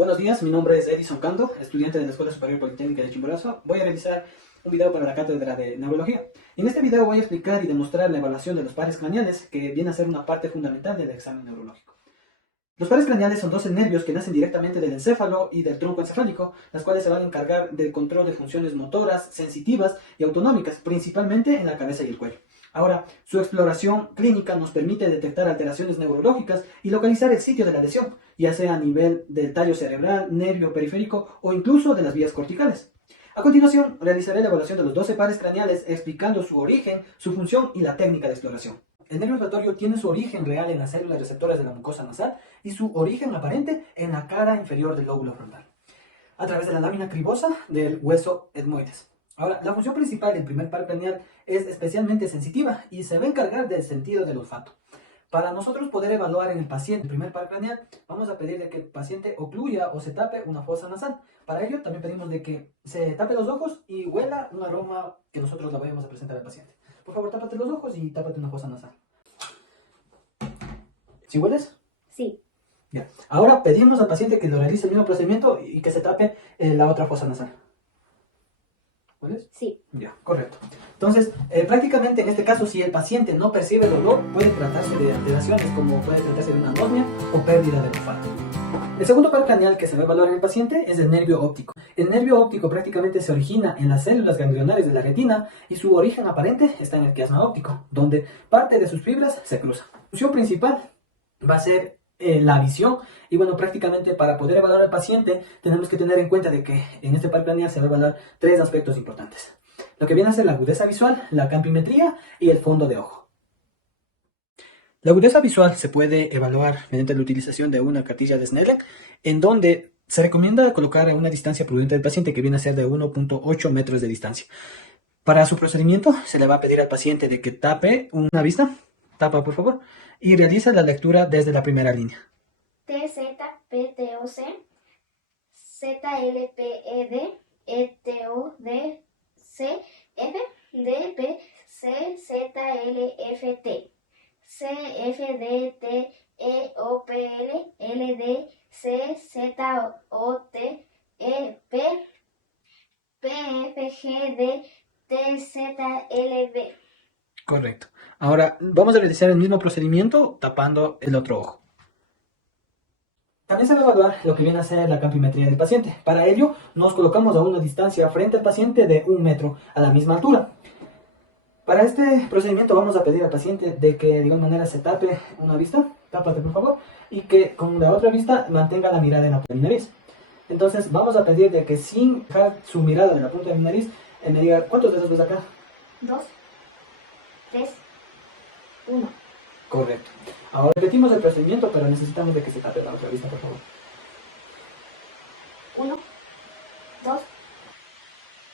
Buenos días, mi nombre es Edison Cando, estudiante de la Escuela Superior Politécnica de Chimborazo. Voy a realizar un video para la cátedra de neurología. En este video voy a explicar y demostrar la evaluación de los pares craneales, que viene a ser una parte fundamental del examen neurológico. Los pares craneales son 12 nervios que nacen directamente del encéfalo y del tronco encefálico, las cuales se van a encargar del control de funciones motoras, sensitivas y autonómicas, principalmente en la cabeza y el cuello. Ahora, su exploración clínica nos permite detectar alteraciones neurológicas y localizar el sitio de la lesión, ya sea a nivel del tallo cerebral, nervio periférico o incluso de las vías corticales. A continuación, realizaré la evaluación de los 12 pares craneales explicando su origen, su función y la técnica de exploración. El nervio olfatorio tiene su origen real en las células receptoras de la mucosa nasal y su origen aparente en la cara inferior del lóbulo frontal, a través de la lámina cribosa del hueso etmoides. Ahora, la función principal del primer par craneal es especialmente sensitiva y se va a encargar del sentido del olfato. Para nosotros poder evaluar en el paciente el primer par craneal, vamos a pedir de que el paciente ocluya o se tape una fosa nasal. Para ello, también pedimos de que se tape los ojos y huela un aroma que nosotros le vayamos a presentar al paciente. Por favor, tápate los ojos y tápate una fosa nasal. ¿Sí hueles? Sí. Ya. Ahora pedimos al paciente que lo realice el mismo procedimiento y que se tape la otra fosa nasal. ¿Hueles? Sí. Ya, correcto. Entonces, prácticamente en este caso, si el paciente no percibe el olor, puede tratarse de alteraciones como puede tratarse de una anosmia o pérdida de olfato. El segundo par craneal que se va a evaluar en el paciente es el nervio óptico. El nervio óptico prácticamente se origina en las células ganglionares de la retina y su origen aparente está en el quiasma óptico, donde parte de sus fibras se cruzan. La función principal va a ser la visión, y bueno, prácticamente para poder evaluar al paciente tenemos que tener en cuenta de que en este par craneal se va a evaluar tres aspectos importantes: lo que viene a ser la agudeza visual, la campimetría y el fondo de ojo. La agudeza visual se puede evaluar mediante la utilización de una cartilla de Snellen, en donde se recomienda colocar a una distancia prudente del paciente, que viene a ser de 1.8 metros de distancia. Para su procedimiento se le va a pedir al paciente de que tape una vista, tapa por favor, y realiza la lectura desde la primera línea. T, Z, P, T, O, C, Z, L, P, E, D, E, T, O, D, C, F, D, P, C, Z, L, F, T, C, F, D, T, E, O, P, L, L, D, C, Z, O, T, E, P, P, F, G, D, T, Z, L, B. Correcto. Ahora vamos a realizar el mismo procedimiento tapando el otro ojo. También se va a evaluar lo que viene a ser la campimetría del paciente. Para ello nos colocamos a una distancia frente al paciente de 1 metro a la misma altura. Para este procedimiento vamos a pedir al paciente de que de igual manera se tape una vista, tápate por favor, y que con la otra vista mantenga la mirada en la punta de mi nariz. Entonces vamos a pedir de que sin dejar su mirada en la punta de mi nariz, me diga, ¿cuántos dedos ves acá? 2, 3, 1. Correcto. Ahora repetimos el procedimiento, pero necesitamos de que se tape la otra vista, por favor. 1, 2,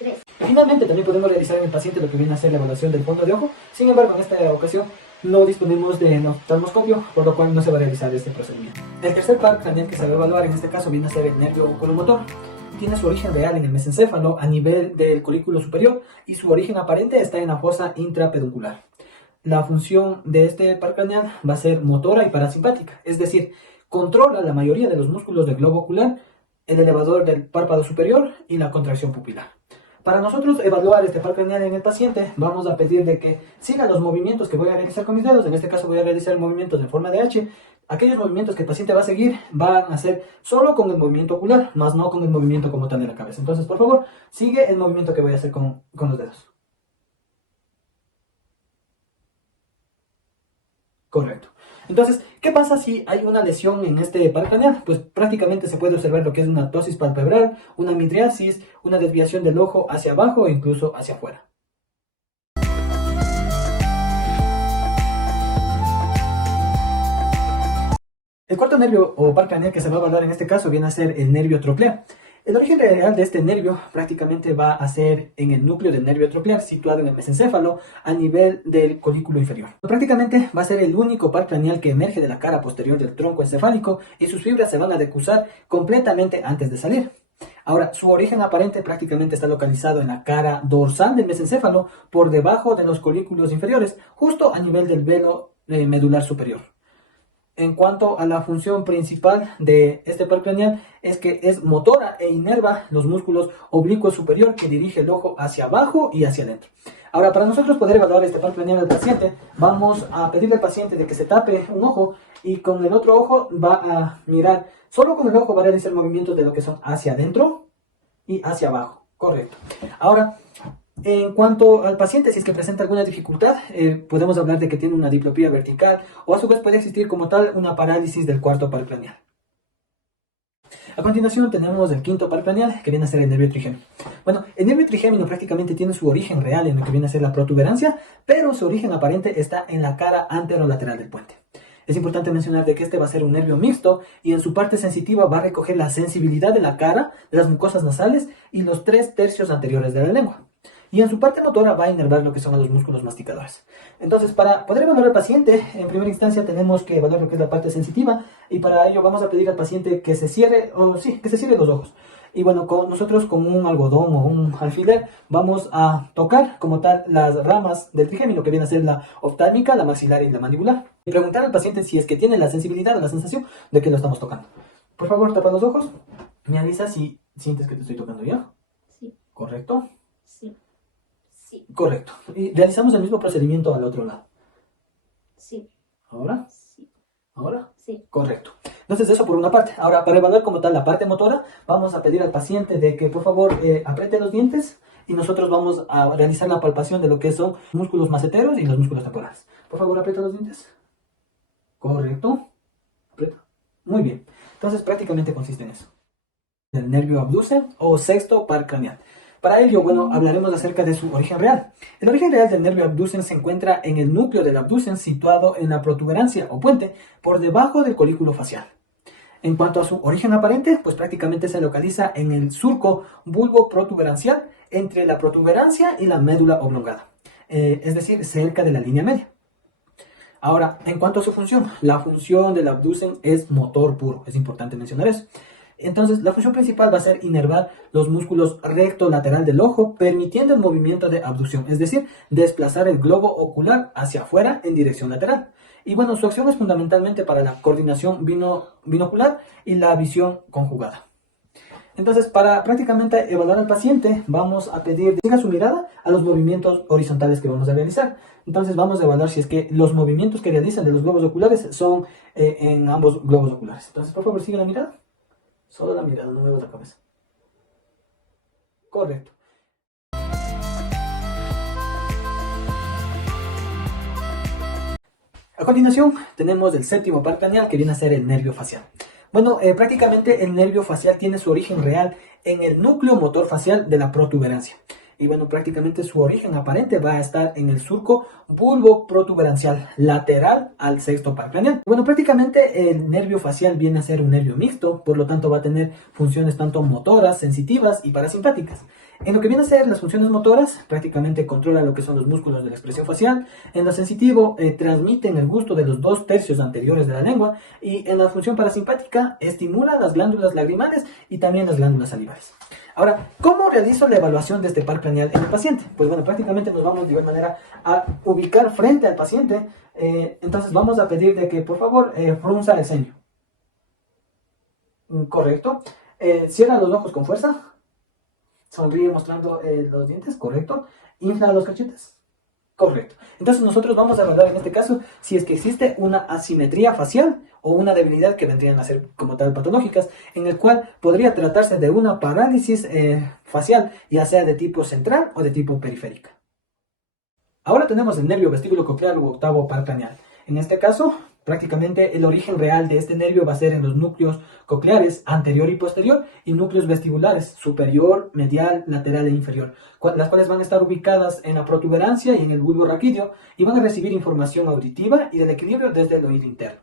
3. Finalmente también podemos realizar en el paciente lo que viene a ser la evaluación del fondo de ojo. Sin embargo, en esta ocasión no disponemos de oftalmoscopio, por lo cual no se va a realizar este procedimiento. El tercer par craneal que se va a evaluar en este caso viene a ser el nervio oculomotor. Tiene su origen real en el mesencéfalo a nivel del colículo superior y su origen aparente está en la fosa intrapeduncular. La función de este par craneal va a ser motora y parasimpática, es decir, controla la mayoría de los músculos del globo ocular, el elevador del párpado superior y la contracción pupilar. Para nosotros evaluar este par craneal en el paciente, vamos a pedir de que siga los movimientos que voy a realizar con mis dedos. En este caso voy a realizar movimientos en forma de H. Aquellos movimientos que el paciente va a seguir van a ser solo con el movimiento ocular, más no con el movimiento como tal de la cabeza. Entonces, por favor, sigue el movimiento que voy a hacer con los dedos. Correcto. Entonces, ¿qué pasa si hay una lesión en este par craneal? Pues prácticamente se puede observar lo que es una ptosis palpebral, una midriasis, una desviación del ojo hacia abajo e incluso hacia afuera. El cuarto nervio o par craneal que se va a evaluar en este caso viene a ser el nervio troclear. El origen real de este nervio prácticamente va a ser en el núcleo del nervio troclear, situado en el mesencéfalo a nivel del colículo inferior. Prácticamente va a ser el único par craneal que emerge de la cara posterior del tronco encefálico y sus fibras se van a decusar completamente antes de salir. Ahora, su origen aparente prácticamente está localizado en la cara dorsal del mesencéfalo, por debajo de los colículos inferiores, justo a nivel del velo medular superior. en cuanto a la función principal de este par craneal, es que es motora e inerva los músculos oblicuo superior que dirige el ojo hacia abajo y hacia adentro. Ahora, para nosotros poder evaluar este par craneal del paciente, vamos a pedirle al paciente de que se tape un ojo y con el otro ojo va a mirar, solo con el ojo va a realizar movimientos de lo que son hacia adentro y hacia abajo. Correcto. Ahora, en cuanto al paciente, si es que presenta alguna dificultad, podemos hablar de que tiene una diplopía vertical o a su vez puede existir como tal una parálisis del cuarto par craneal. A continuación tenemos el quinto par craneal, que viene a ser el nervio trigémino. Bueno, el nervio trigémino prácticamente tiene su origen real en lo que viene a ser la protuberancia, pero su origen aparente está en la cara anterolateral del puente. Es importante mencionar de que este va a ser un nervio mixto y en su parte sensitiva va a recoger la sensibilidad de la cara, de las mucosas nasales y los 3/3 anteriores de la lengua. Y en su parte motora va a inervar lo que son los músculos masticadores. Entonces, para poder evaluar al paciente, en primera instancia tenemos que evaluar lo que es la parte sensitiva y para ello vamos a pedir al paciente que se cierre, que se cierre los ojos. Y bueno, nosotros con un algodón o un alfiler vamos a tocar como tal las ramas del trigémino, que viene a ser la oftálmica, la maxilar y la mandibular. Y preguntar al paciente si es que tiene la sensibilidad o la sensación de que lo estamos tocando. Por favor, tapa los ojos. Me avisa si sientes que te estoy tocando ya. Sí. ¿Correcto? Sí. Sí. Correcto. Y realizamos el mismo procedimiento al otro lado. Sí. ¿Ahora? Sí. ¿Ahora? Sí. Correcto. Entonces eso por una parte. Ahora, para evaluar como tal la parte motora, vamos a pedir al paciente de que por favor apriete los dientes y nosotros vamos a realizar la palpación de lo que son músculos maceteros y los músculos temporales. Por favor, aprieta los dientes. Correcto. Aprieta. Muy bien. Entonces prácticamente consiste en eso. El nervio abducen o sexto par craneal. Para ello, bueno, hablaremos acerca de su origen real. El origen real del nervio abducens se encuentra en el núcleo del abducens situado en la protuberancia o puente por debajo del colículo facial. En cuanto a su origen aparente, pues prácticamente se localiza en el surco bulbo protuberancial entre la protuberancia y la médula oblongada, es decir, cerca de la línea media. Ahora, en cuanto a su función, la función del abducens es motor puro, es importante mencionar eso. Entonces, la función principal va a ser inervar los músculos recto lateral del ojo, permitiendo el movimiento de abducción, es decir, desplazar el globo ocular hacia afuera en dirección lateral. Y bueno, su acción es fundamentalmente para la coordinación binocular y la visión conjugada. Entonces, para prácticamente evaluar al paciente, vamos a pedir que siga su mirada a los movimientos horizontales que vamos a realizar. Entonces, vamos a evaluar si es que los movimientos que realizan de los globos oculares son en ambos globos oculares. Entonces, por favor, siga la mirada. Solo la mirada, no muevas la cabeza. Correcto. A continuación, tenemos el séptimo par craneal, que viene a ser el nervio facial. Bueno, prácticamente el nervio facial tiene su origen real en el núcleo motor facial de la protuberancia. Y bueno, prácticamente su origen aparente va a estar en el surco bulbo protuberancial lateral al sexto par craneal. Bueno, prácticamente el nervio facial viene a ser un nervio mixto, por lo tanto va a tener funciones tanto motoras, sensitivas y parasimpáticas. En lo que viene a ser las funciones motoras, prácticamente controla lo que son los músculos de la expresión facial. En lo sensitivo, transmiten el gusto de los 2/3 anteriores de la lengua. Y en la función parasimpática, estimula las glándulas lagrimales y también las glándulas salivales. Ahora, ¿cómo realizo la evaluación de este par craneal en el paciente? Pues bueno, prácticamente nos vamos de igual manera a ubicar frente al paciente. Entonces vamos a pedir de que por favor frunza el ceño. Correcto. Cierra los ojos con fuerza. Sonríe mostrando los dientes. Correcto. Infla los cachetes. Correcto. Entonces nosotros vamos a evaluar en este caso si es que existe una asimetría facial o una debilidad que vendrían a ser como tal patológicas, en el cual podría tratarse de una parálisis facial, ya sea de tipo central o de tipo periférica. Ahora tenemos el nervio vestíbulo coclear u octavo par craneal. En este caso, prácticamente el origen real de este nervio va a ser en los núcleos cocleares anterior y posterior y núcleos vestibulares superior, medial, lateral e inferior, las cuales van a estar ubicadas en la protuberancia y en el bulbo raquídeo y van a recibir información auditiva y del equilibrio desde el oído interno.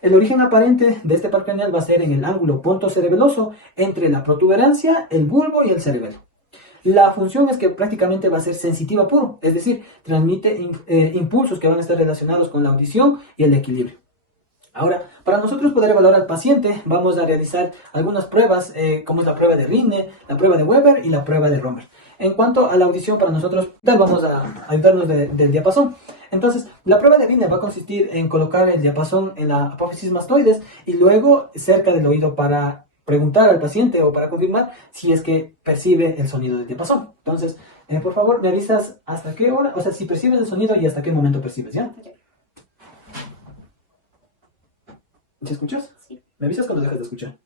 El origen aparente de este par craneal va a ser en el ángulo pontocerebeloso entre la protuberancia, el bulbo y el cerebelo. La función es que prácticamente va a ser sensitiva puro, es decir, transmite impulsos que van a estar relacionados con la audición y el equilibrio. Ahora, para nosotros poder evaluar al paciente, vamos a realizar algunas pruebas, como es la prueba de Rinne, la prueba de Weber y la prueba de Romer. En cuanto a la audición, para nosotros vamos a ayudarnos del diapasón. Entonces, la prueba de Rine va a consistir en colocar el diapasón en la apófisis mastoides y luego cerca del oído para preguntar al paciente o para confirmar si es que percibe el sonido del diapasón. Entonces, por favor, me avisas hasta qué hora, o sea, si percibes el sonido y hasta qué momento percibes, ¿ya? ¿Sí escuchas? Sí. Me avisas cuando dejas de escuchar.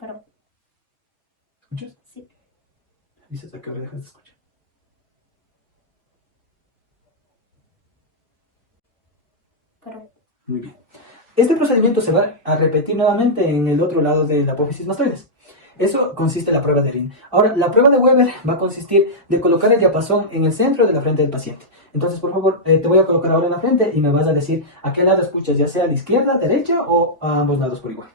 Pero, ¿Escuchas? sí. Me avisas a qué hora dejas de escuchar. Pero, Muy bien. Este procedimiento se va a repetir nuevamente en el otro lado de la apófisis mastoides. Eso consiste en la prueba de Rine. Ahora, la prueba de Weber va a consistir de colocar el diapasón en el centro de la frente del paciente. Entonces, por favor, te voy a colocar ahora en la frente y me vas a decir a qué lado escuchas, ya sea a la izquierda, derecha o a ambos lados por igual.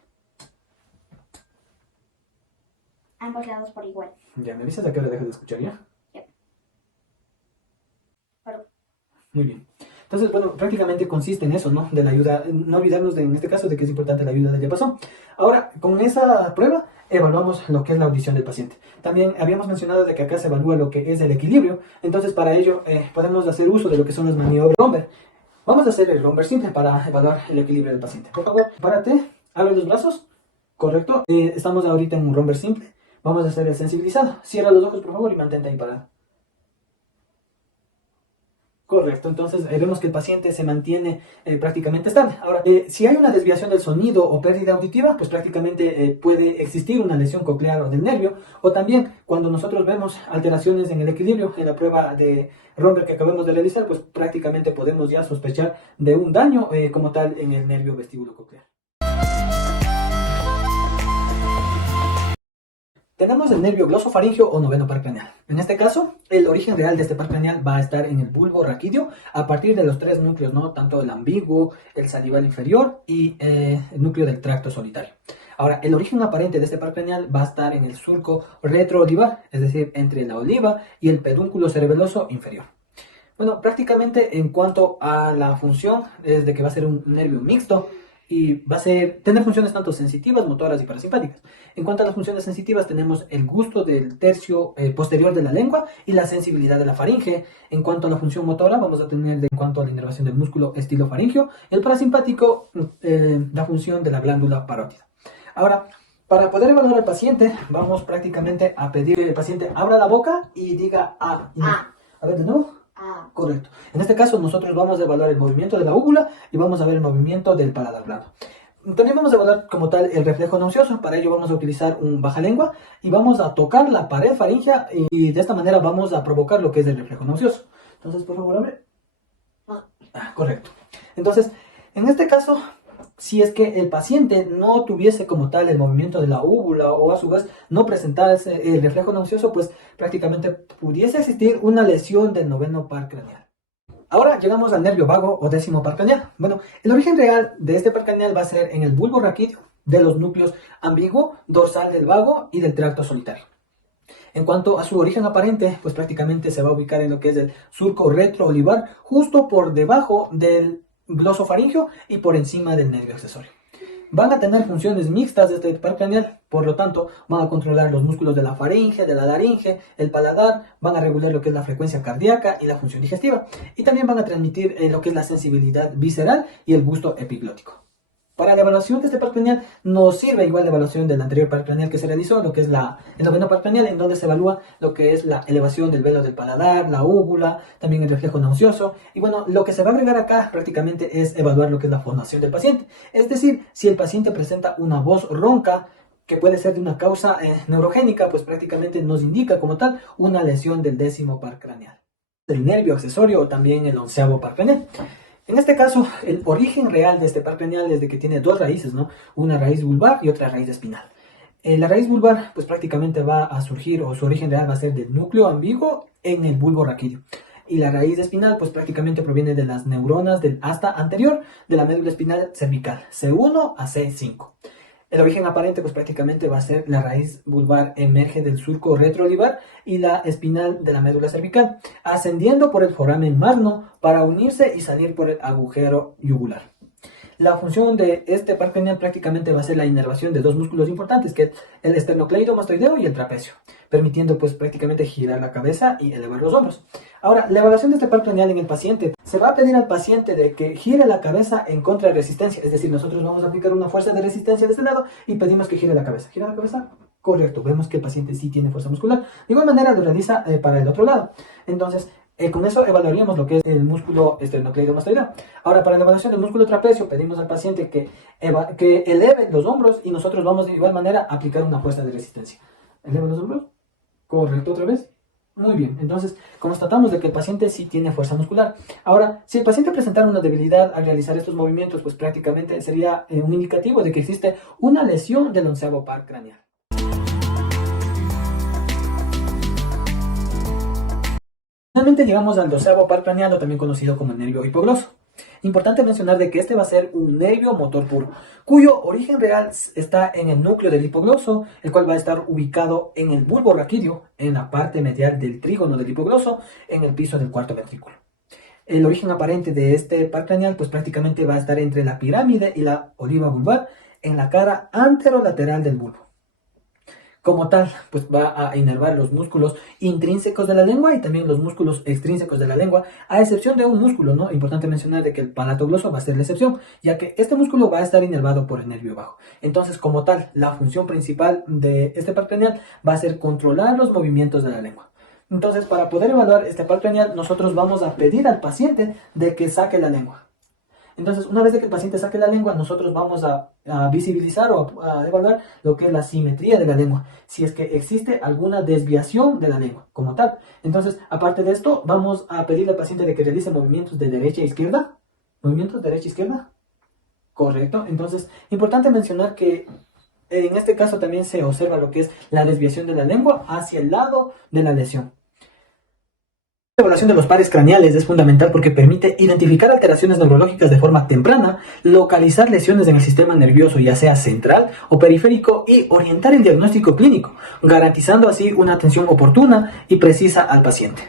ambos lados por igual. Ya, me avisas a qué hora dejas de escuchar, ¿ya? Ya. Pero, Muy bien. Entonces, bueno, prácticamente consiste en eso, ¿no? De la ayuda, no olvidarnos en este caso de que es importante la ayuda del diapasón. Ahora, con esa prueba evaluamos lo que es la audición del paciente. También habíamos mencionado de que acá se evalúa lo que es el equilibrio. Entonces, para ello podemos hacer uso de lo que son las maniobras Romberg. Vamos a hacer el Romberg simple para evaluar el equilibrio del paciente. Por favor, párate, abre los brazos. Correcto. Estamos ahorita en un Romberg simple. Vamos a hacer el sensibilizado. Cierra los ojos, por favor, y mantente ahí parado. Correcto, entonces vemos que el paciente se mantiene prácticamente estable. Ahora, si hay una desviación del sonido o pérdida auditiva, pues prácticamente puede existir una lesión coclear o del nervio, o también cuando nosotros vemos alteraciones en el equilibrio en la prueba de Romberg que acabamos de realizar, pues prácticamente podemos ya sospechar de un daño como tal en el nervio vestíbulo coclear. Tenemos el nervio glosofaringeo o noveno par craneal. En este caso, el origen real de este par craneal va a estar en el bulbo raquídeo a partir de los tres núcleos, ¿no? Tanto el ambiguo, el salival inferior y el núcleo del tracto solitario. Ahora, el origen aparente de este par craneal va a estar en el surco retroolivar, es decir, entre la oliva y el pedúnculo cerebeloso inferior. Bueno, prácticamente en cuanto a la función, es de que va a ser un nervio mixto y va a tener funciones tanto sensitivas, motoras y parasimpáticas. En cuanto a las funciones sensitivas, tenemos el gusto del tercio posterior de la lengua y la sensibilidad de la faringe. En cuanto a la función motora, vamos a tener en cuanto a la inervación del músculo estilofaringeo. El parasimpático, la función de la glándula parótida. Ahora, para poder evaluar al paciente, vamos prácticamente a pedir que el paciente abra la boca y diga A. A ver, de nuevo. Correcto. En este caso nosotros vamos a evaluar el movimiento de la úvula y vamos a ver el movimiento del paladar blando. También vamos a evaluar como tal el reflejo nauseoso. Para ello vamos a utilizar un bajalengua y vamos a tocar la pared faríngea y de esta manera vamos a provocar lo que es el reflejo nauseoso. Entonces, por favor, abre. Correcto. Entonces, en este caso, si es que el paciente no tuviese como tal el movimiento de la úvula o a su vez no presentase el reflejo nauseoso, pues prácticamente pudiese existir una lesión del noveno par craneal. Ahora llegamos al nervio vago o décimo par craneal. Bueno, el origen real de este par craneal va a ser en el bulbo raquídeo de los núcleos ambiguo, dorsal del vago y del tracto solitario. En cuanto a su origen aparente, pues prácticamente se va a ubicar en lo que es el surco retroolivar, justo por debajo del glosofaringeo y por encima del nervio accesorio. Van a tener funciones mixtas de este par craneal, por lo tanto van a controlar los músculos de la faringe, de la laringe, el paladar, van a regular lo que es la frecuencia cardíaca y la función digestiva, y también van a transmitir lo que es la sensibilidad visceral y el gusto epiglótico. Para la evaluación de este par craneal nos sirve igual la evaluación del anterior par craneal que se realizó, lo que es el noveno par craneal, en donde se evalúa lo que es la elevación del velo del paladar, la úvula, también el reflejo nauseoso. Y bueno, lo que se va a agregar acá prácticamente es evaluar lo que es la fonación del paciente. Es decir, si el paciente presenta una voz ronca, que puede ser de una causa neurogénica, pues prácticamente nos indica como tal una lesión del décimo par craneal. El nervio accesorio o también el onceavo par craneal. En este caso, el origen real de este par craneal es de que tiene dos raíces, ¿no? Una raíz vulvar y otra raíz espinal. La raíz vulvar, pues prácticamente va a surgir, o su origen real va a ser del núcleo ambiguo en el bulbo raquídeo. Y la raíz espinal, pues prácticamente proviene de las neuronas del asta anterior de la médula espinal cervical, C1 a C5. El origen aparente, pues prácticamente va a ser la raíz vulvar emerge del surco retroolivar y la espinal de la médula cervical, ascendiendo por el foramen magno para unirse y salir por el agujero yugular. La función de este par craneal prácticamente va a ser la inervación de dos músculos importantes, que es el esternocleidomastoideo y el trapecio, permitiendo pues prácticamente girar la cabeza y elevar los hombros. Ahora, la evaluación de este par craneal en el paciente, se va a pedir al paciente de que gire la cabeza en contra de resistencia, es decir, nosotros vamos a aplicar una fuerza de resistencia de este lado y pedimos que gire la cabeza. ¿Gira la cabeza? Correcto, vemos que el paciente sí tiene fuerza muscular. De igual manera lo realiza para el otro lado. Entonces, con eso evaluaríamos lo que es el músculo esternocleidomastoideo. Ahora, para la evaluación del músculo trapecio, pedimos al paciente que eleve los hombros y nosotros vamos de igual manera a aplicar una fuerza de resistencia. ¿Eleva los hombros? Correcto, otra vez. Muy bien, entonces constatamos de que el paciente sí tiene fuerza muscular. Ahora, si el paciente presentara una debilidad al realizar estos movimientos, pues prácticamente sería un indicativo de que existe una lesión del onceavo par craneal. Finalmente llegamos al doceavo par craneal, también conocido como el nervio hipogloso. Importante mencionar de que este va a ser un nervio motor puro, cuyo origen real está en el núcleo del hipogloso, el cual va a estar ubicado en el bulbo raquídeo, en la parte medial del trígono del hipogloso, en el piso del cuarto ventrículo. El origen aparente de este par craneal pues prácticamente va a estar entre la pirámide y la oliva vulvar, en la cara anterolateral del bulbo. Como tal, pues va a inervar los músculos intrínsecos de la lengua y también los músculos extrínsecos de la lengua, a excepción de un músculo, ¿no? Importante mencionar de que el palatogloso va a ser la excepción, ya que este músculo va a estar inervado por el nervio vago. Entonces, como tal, la función principal de este par craneal va a ser controlar los movimientos de la lengua. Entonces, para poder evaluar este par craneal, nosotros vamos a pedir al paciente de que saque la lengua. Entonces, una vez que el paciente saque la lengua, nosotros vamos a visibilizar o a evaluar lo que es la simetría de la lengua, si es que existe alguna desviación de la lengua como tal. Entonces, aparte de esto, vamos a pedirle al paciente de que realice movimientos de derecha a izquierda. ¿Movimientos de derecha a izquierda? Correcto. Entonces, importante mencionar que en este caso también se observa lo que es la desviación de la lengua hacia el lado de la lesión. La evaluación de los pares craneales es fundamental porque permite identificar alteraciones neurológicas de forma temprana, localizar lesiones en el sistema nervioso, ya sea central o periférico, y orientar el diagnóstico clínico, garantizando así una atención oportuna y precisa al paciente.